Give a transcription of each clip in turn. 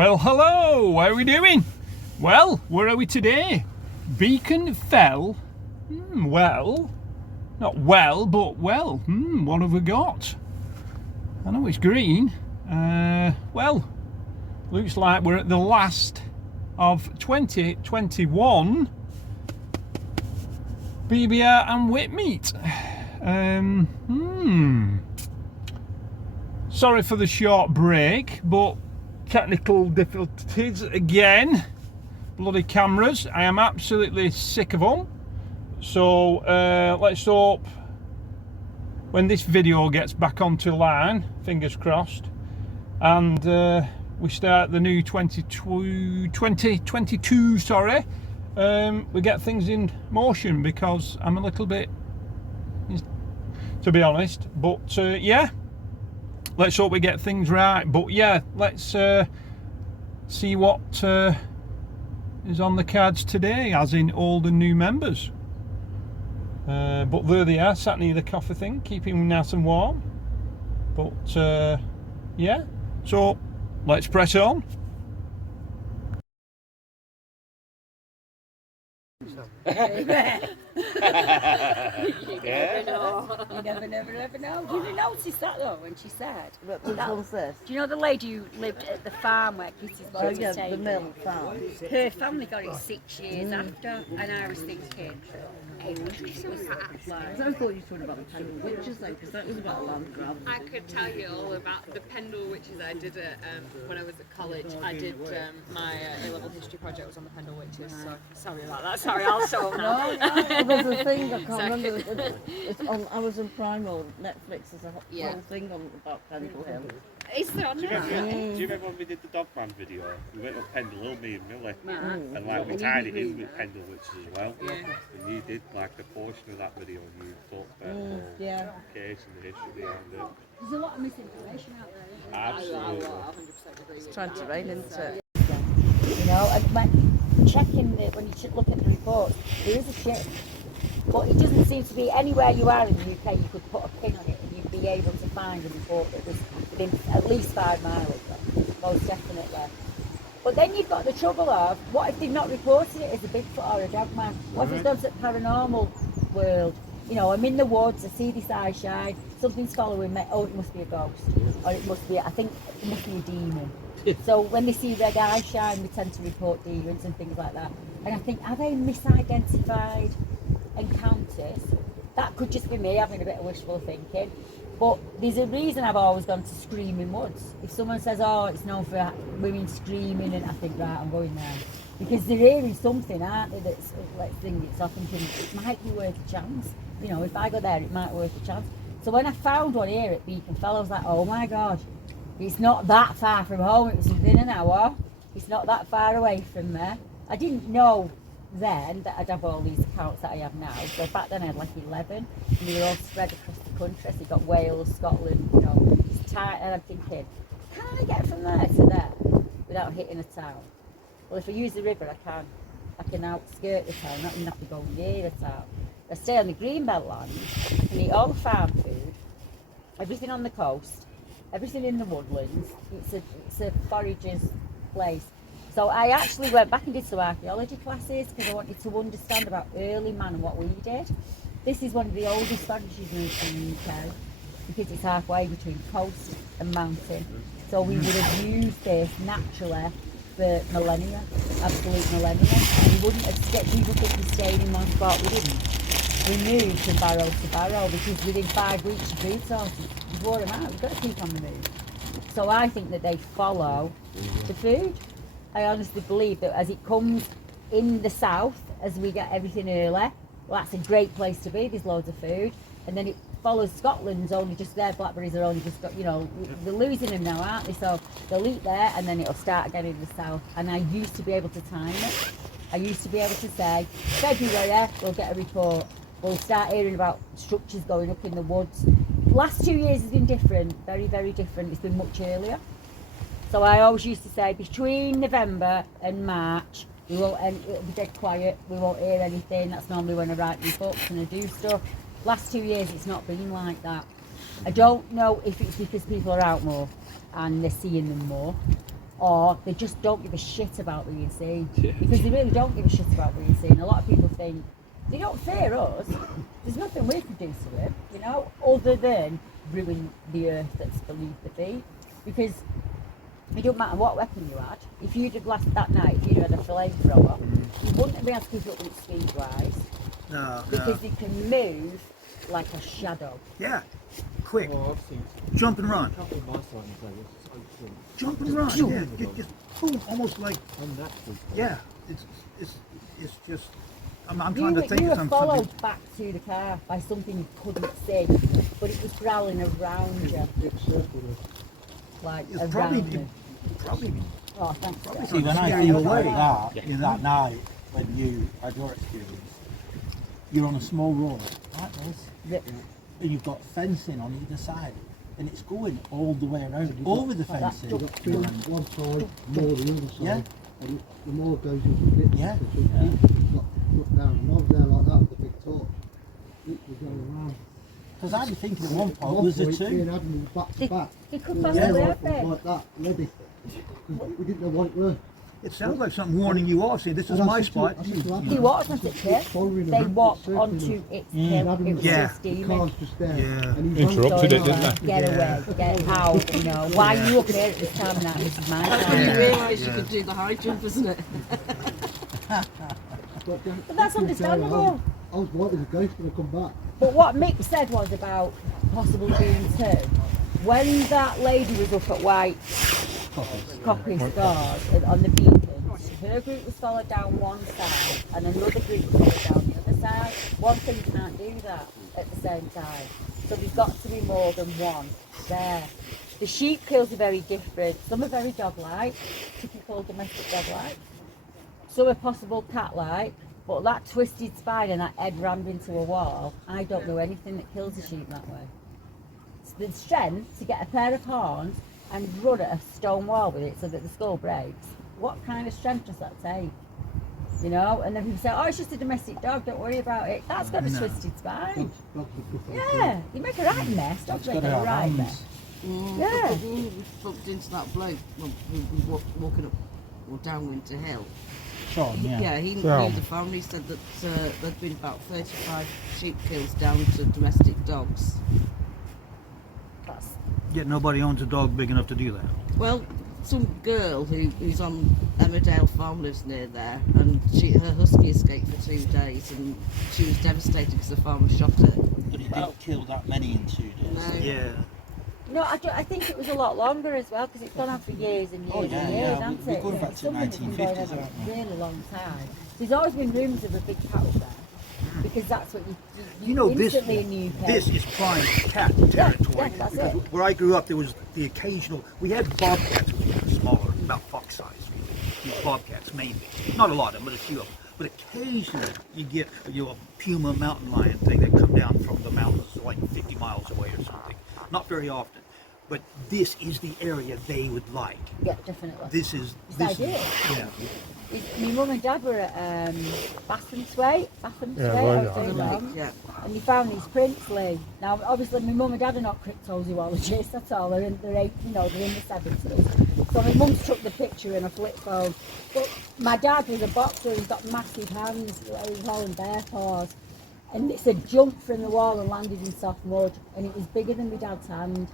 Well, hello, how are we doing? Well, where are we today? Beacon Fell. Well, not well, but well. What have we got? I know it's green. Well, looks like we're at the last of 2021 BBR and Whit meet. Sorry for the short break, but technical difficulties again. Bloody cameras. I am absolutely sick of them. So let's hope when this video gets back onto line, fingers crossed, and we start the new 2022, sorry, we get things in motion, because I'm a little bit, to be honest, but yeah, let's hope we get things right. But yeah, let's see what is on the cards today, as in old and new members. But there they are, sat near the coffee thing, keeping them nice and warm. But yeah, so let's press on. You never know. Did you notice that though when she said? Which one's this? Do you know the lady who lived at the farm where Kitty's Oh was yeah, taken? the mill farm. Her family got it 6 years after, and I was thinking, hey, I thought you were talking about the Pendle Witches though, because that was about a land grab. I could tell you all about the Pendle Witches. I did it when I was at college. I did my A-level history project was on the Pendle Witches. So sorry about that. Sorry, I'll show them now. There's a thing, I can't remember. It's on Amazon Prime or Netflix. There's a whole thing on about Pendle Hill. Is there on Do you there? remember when we did the Dogman video? We went up Pendle Hill, me and Millie, and like we tied it in with Pendle Witches as well. And you did like a portion of that video, and you talked about the whole case and the history behind it. there's a lot of misinformation out there. Absolutely. I 100% agree. It's trying to rain, isn't it? You know, and when checking when you look at the reports, there is a chip, but it doesn't seem to be anywhere you are in the UK. You could put a pin on it and you'd be able to find a report that was within at least 5 miles, most definitely. But then you've got the trouble of, what if they've not reported it as a Bigfoot or a Dogman? What if it's gone to the paranormal world? You know, I'm in the woods, I see this eye shine, something's following me, oh, it must be a ghost, or it must be, I think it must be a demon. So when they see red eye shine, we tend to report demons and things like that. And I think, are they misidentified encounters? That could just be me having a bit of wishful thinking. But there's a reason I've always gone to Screaming Woods. If someone says, oh, it's known for women screaming, and I think, right, I'm going there. Because they're hearing something, aren't they, that's like thinking, so I'm thinking, it might be worth a chance. You know, if I go there, it might be worth a chance. So when I found one here at Beacon Fell, I was like, oh my God, it's not that far from home. It was within an hour. It's not that far away from there. I didn't know then that I'd have all these accounts that I have now. So back then I had like 11, and they were all spread across the country. So you got Wales, Scotland, you know, it's tight. And I'm thinking, can I get from there to there without hitting a town? Well, if I use the river, I can. I can outskirt the town, not even have to go near the town. I stay on the greenbelt land. I can eat all the farm food, everything on the coast, everything in the woodlands. It's a forager's place. So I actually went back and did some archaeology classes because I wanted to understand about early man and what we did. This is one of the oldest vanishing routes in the UK because it's halfway between coast and mountain. So we would have used this naturally for millennia, absolute millennia. And we wouldn't have people think we stayed in one spot. We didn't. We moved from barrow to barrow because within 5 weeks your food sources, you wore them out. You've got to keep on the move. So I think that they follow the food. I honestly believe that as it comes in the south, as we get everything early, well, that's a great place to be. There's loads of food, and then it follows Scotland's only just there. Blackberries are only just got, you know, they're losing them now, aren't they? So they'll eat there, and then it'll start again in the south. And I used to be able to time it. I used to be able to say, February, we'll get a report. We'll start hearing about structures going up in the woods. Last 2 years has been different, very, very different. It's been much earlier. So I always used to say between November and March, it'll be dead quiet, we won't hear anything. That's normally when I write my books and I do stuff. Last 2 years it's not been like that. I don't know if it's because people are out more and they're seeing them more. or they just don't give a shit about being seen. Yeah. Because they really don't give a shit about being seen. A lot of people think, they don't fear us, there's nothing we can do to it, you know, other than ruin the earth that's beneath the feet. Because it don't matter what weapon you had, if you'd have last that night, if you'd had a flamethrower, you wouldn't have been able to keep up with it speed-wise. No, Because they can move like a shadow. Yeah, quick. Oh, I've seen Jump and run. a couple of my sons say it's so true. Jump and run. Yeah, just boom, almost like Unnatural. yeah. It's just. I'm trying to think You of were something. followed back to the car by something you couldn't see, but it was growling around you, It circled like It's around probably you. probably Oh, thanks. Dad. See, when I Yeah, feel you're like right. that, in that night, when you had your experience, you're on a small road, like this, Yep. and you've got fencing on either side, and it's going all the way around, over the that's fencing. You've got two on one side, more the other side. Yeah. And the more goes into the ditch, Yeah. the deep, look down. And I was there like that with a big torch. It was going around. Because I'd be thinking at one At point, one was there point, me and two? Adam was back to They- back. they could We were possibly there have been. like that, ready. We didn't know what it was. It sounds like something warning you off. Say, this is And I my said to- spot. I said to Adam, They walked onto it, "It's following they us, walked it's onto circling us." its And hill, Adam it was was Yeah. so The steamy. car's just there. Yeah. And he ran Interrupted it, Going didn't like, they? Get Yeah. away, get out, you know. Why are you up here at this time of night? This is my That's when time. you Yeah. realise you could do the high jump, isn't it? But that's understandable. I was wanting the ghost when I come back. But what Mick said was about possibly being two. When that lady was up at White Coffee Stores on the beacons, her group was followed down one side and another group was followed down the other side. One thing can't do that at the same time. So there's got to be more than one there. The sheep kills are very different. Some are very dog-like, typical domestic dog-like. Some are possible cat-like, but that twisted spine and that head rammed into a wall, I don't know anything that kills a sheep that way. It's the strength to get a pair of horns and run at a stone wall with it so that the skull breaks. What kind of strength does that take? You know, and then people say, oh, it's just a domestic dog, don't worry about it. That's got a twisted spine. Dogs are different. Yeah, you make a right mess, dogs make a right mess. Yeah. But we bumped into that bloke when we were walking up or down Winter Hill. Sean, yeah. He knew Yeah. the family. He said that there'd been about 35 sheep kills down to domestic dogs. That's, Yet nobody owns a dog big enough to do that. Well, some girl who's on Emmerdale Farm lives near there, and her husky escaped for 2 days, and she was devastated because the farmer shot it. But it didn't kill that many in 2 days. No. Yeah. no, I think it was a lot longer as well because it's gone on for years and years Oh, yeah, and years, yeah, hasn't we're it? going Yeah, back it's to something that's been going on 1950s, a aren't we? really long time. There's always been rumours of a big cattle there because that's what You know, this instantly knew. is prime cat territory. yeah, that's because it. where I grew up, there was the occasional. We had bobcats, which were smaller, about fox size. These bobcats mainly, not a lot of them, but a few of them. But occasionally, you get a puma mountain lion thing that come down from the mountains like 50 miles away or something. Not very often, but this is the area they would like. Yeah, definitely. This is It's ideal. yeah. My mum and dad were at Batham's Way, I right, was doing wrong. Yeah. And they found these prints, Lee. Now, obviously, my mum and dad are not cryptozoologists at all. They're in the 70s. So my mum took the picture in a flip phone. But my dad was a boxer. He's got massive hands. He was all in bare paws. And it said jumped from the wall and landed in soft mud. And it was bigger than my dad's hand.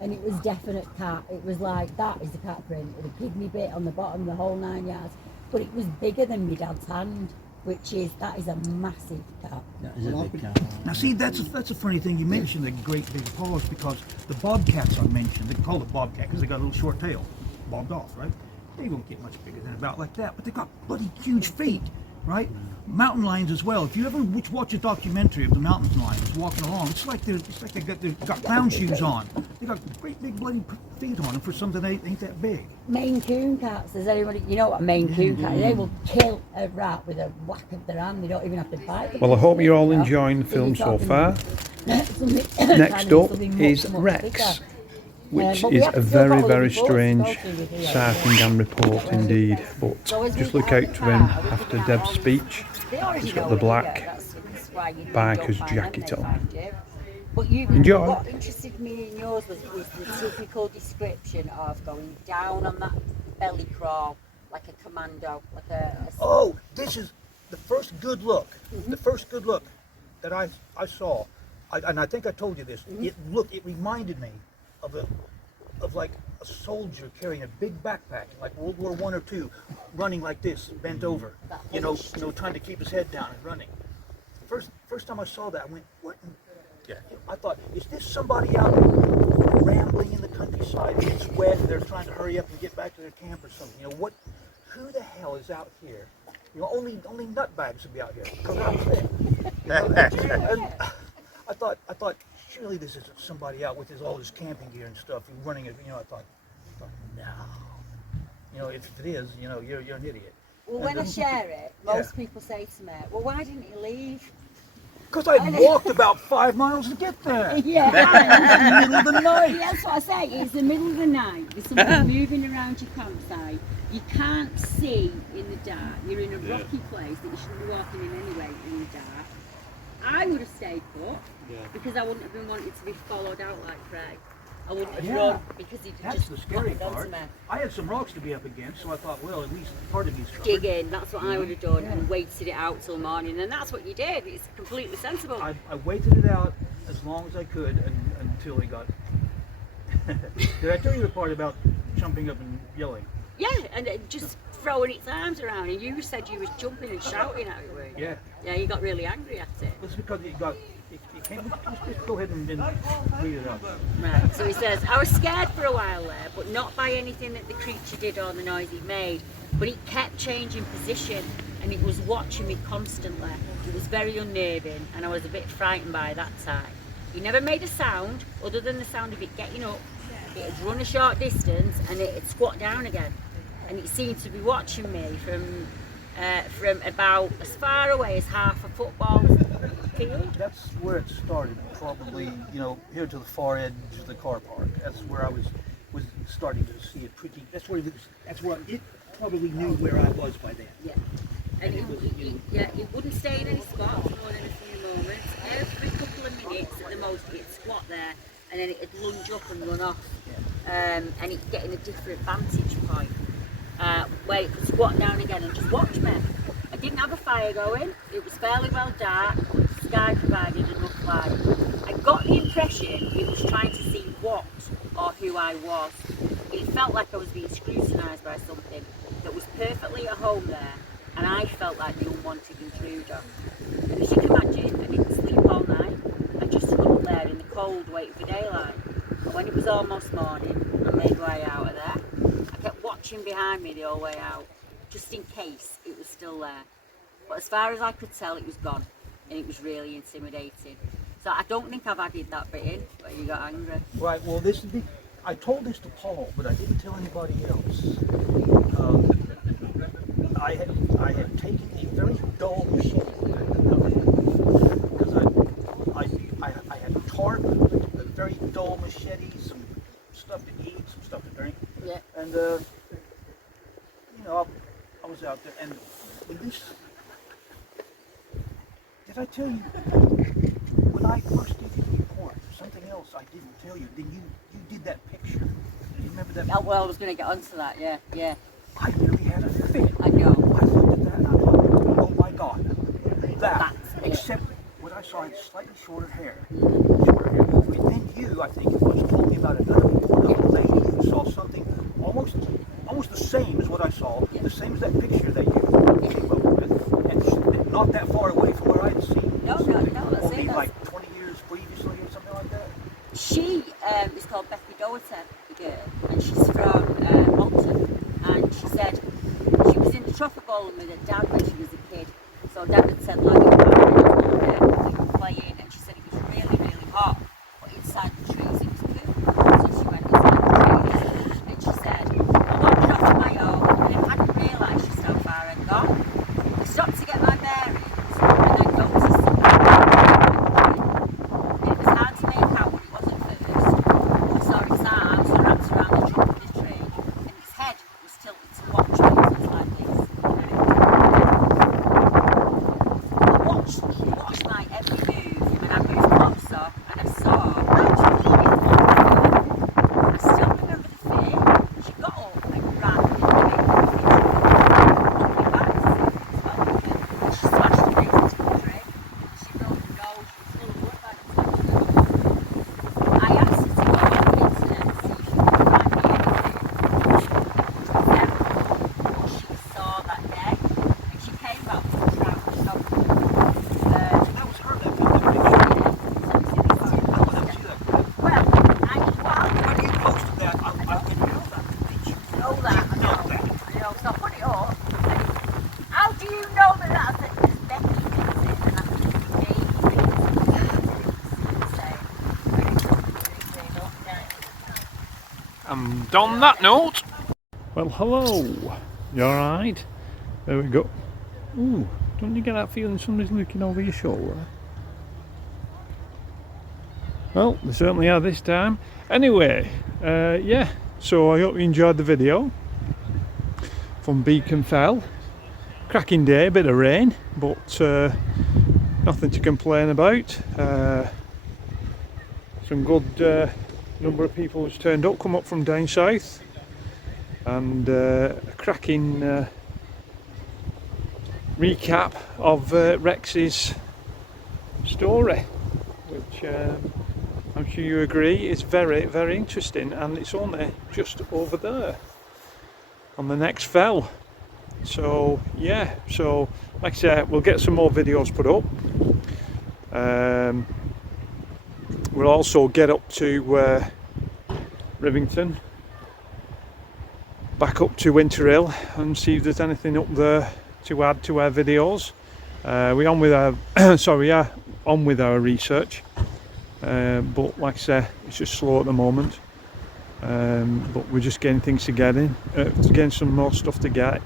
And it was definite cat. It was like, that is the cat print with a kidney bit on the bottom, the whole 9 yards. But it was bigger than my dad's hand, that is a massive cat. That is a big cat. Now, see, that's a funny thing. You mentioned the great big paws because the bobcats I mentioned, they call it bobcat because they got a little short tail, bobbed off, right? They won't get much bigger than about like that, but they got bloody huge feet, right? Mountain lions as well. If you ever watch a documentary of the mountain lions walking along, it's like they've got clown shoes on. They got great big bloody feet on them for something that ain't that big. Maine Coon cats, does anybody, you know what a Maine Coon cat is? They will kill a rat with a whack of their hand, they don't even have to bite them. Well, I hope you're all enjoying the film so far. Next up is Rex, which is a very, very strange Sarkingham report indeed. But just look out for him after Deb's speech. He's got the black biker's jacket on. But you, Enjoy. what interested me in yours was the typical description of going down on that belly crawl, like a commando, like a Oh, this is the first good look. The first good look that I saw, and I think I told you this. It reminded me of like a soldier carrying a big backpack, like World War I or II, running like this, bent over, trying to keep his head down and running. First time I saw that, I went, what? Yeah. I thought, is this somebody out rambling in the countryside? It's wet, and they're trying to hurry up and get back to their camp or something. What? Who the hell is out here? Only nutbags would be out here. Because I was there. And I thought, surely this isn't somebody out with all his camping gear and stuff, and running it. I thought, no. If it is, you're an idiot. Well, when I share it, most people say to me, well, why didn't you leave? Because I walked about 5 miles to get there. Yeah. In the middle of the night. Yeah, that's what I say. It's the middle of the night. There's something moving around your campsite. You can't see in the dark. You're in a rocky place that you shouldn't be walking in anyway in the dark. I would have stayed put because I wouldn't have been wanting to be followed out like Craig. I wouldn't have run because he'd That's just the scary knocked part. onto me. I had some rocks to be up against, so I thought, well, at least part of these covered. Dig in, that's what I would have done, and waited it out till morning, and that's what you did. It's completely sensible. I waited it out as long as I could until it got. Did I tell you the part about jumping up and yelling? Yeah, and just throwing its arms around, and you said you was jumping and shouting at it, weren't you? Yeah. Yeah, you got really angry at it. It's because it came. Just go ahead and read it out. Right, so he says, I was scared for a while there, but not by anything that the creature did or the noise it made, but it kept changing position, and it was watching me constantly. It was very unnerving, and I was a bit frightened by that time. He never made a sound, other than the sound of it getting up. It'd run a short distance, and it'd squat down again. And it seemed to be watching me from about as far away as half a football field. That's where it started, probably, here to the far edge of the car park. That's where I was starting to see it pretty. That's where it probably knew where I was by then. Yeah. And it wouldn't stay in any spots more than a few moments. Every couple of minutes at the most it'd squat there, and then it'd lunge up and run off. And it'd get in a different vantage point where it could squat down again and just watch me. I didn't have a fire going, it was fairly well dark, the sky provided enough light. I got the impression it was trying to see what or who I was. It felt like I was being scrutinised by something that was perfectly at home there, and I felt like the unwanted intruder. And as you can imagine, I didn't sleep all night. I just stood up there in the cold waiting for daylight. And when it was almost morning, I made my way out of there. I kept watching behind me the whole way out, just in case it was still there. But as far as I could tell, it was gone, and it was really intimidating. So I don't think I've added that bit in where you got angry. Right. Well, I told this to Paul, but I didn't tell anybody else. I had taken a very dull machine because I had a tarp, a very dull machete, some stuff to eat, some stuff to drink. Yeah. And I was out there, and when this. Did I tell you when I first did your report? Something else I didn't tell you. Then you did that picture. Do you remember that? Oh, well, I was going to get onto that. Yeah. I nearly had a fit. I know. I looked at that and I thought, oh my God, that. Yeah. Except what I saw had slightly shorter hair. And then you, I think it was, told me about another lady who saw something almost the same as what I saw, the same as that picture that you came up with, and not that far away from where I'd seen. No, that's only it. like 20 years previously or something like that. She is called Becky Doherty, the girl, and she's from Malton. And she said she was in the tropical island with her dad when she was a kid. So Dad had said like they were playing, and she said it was really, really hot, but inside the trees it was cool. So she went inside the trees, and she said, I wandered off on my own, and I hadn't realised just how far I'd gone. I stopped to get my bearings, and I noticed something. It was hard to make out what it was at first. I saw its arms wrapped around the trunk of the tree, and its head was tilted to watch me. So it's like this. I watched on that note, well, hello. You alright? There we go. Ooh, don't you get that feeling somebody's looking over your shoulder? Well, they certainly are this time. Anyway, yeah, so I hope you enjoyed the video from Beacon Fell. Cracking day, a bit of rain, but nothing to complain about. Some good number of people has turned up, come up from down south, and a cracking recap of Rex's story, which I'm sure you agree is very, very interesting, and it's only just over there on the next fell. So yeah, so like I said, we'll get some more videos put up. We'll also get up to Rivington, back up to Winter Hill, and see if there's anything up there to add to our videos. We're on with our sorry, yeah, on with our research, but like I say, it's just slow at the moment. But we're just getting things together, getting some more stuff to get.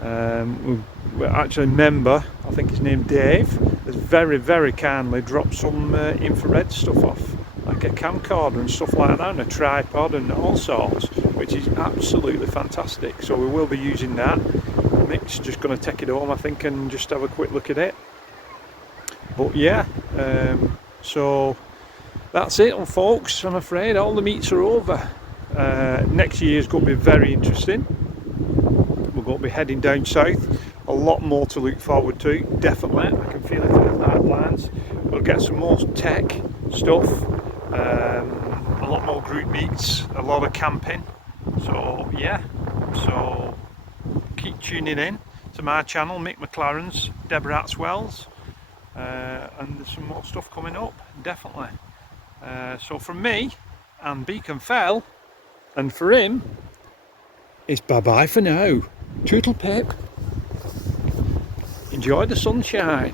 We actually member, I think his name Dave, has very, very kindly dropped some infrared stuff off, like a camcorder and stuff like that, and a tripod and all sorts, which is absolutely fantastic. So we will be using that. Nick's just going to take it home, I think, and just have a quick look at it. But yeah, so that's it, folks. I'm afraid all the meets are over. Next year is going to be very interesting. We're going to be heading down south. A lot more to look forward to, definitely. I can feel it in the pipelines. We'll get some more tech stuff, a lot more group meets, a lot of camping. So yeah, so keep tuning in to my channel, Mick McLaren's, Deborah Hatswell's, and there's some more stuff coming up, definitely. So from me and Beacon Fell, and for him, it's bye bye for now. Toodle pip. Enjoy the sunshine.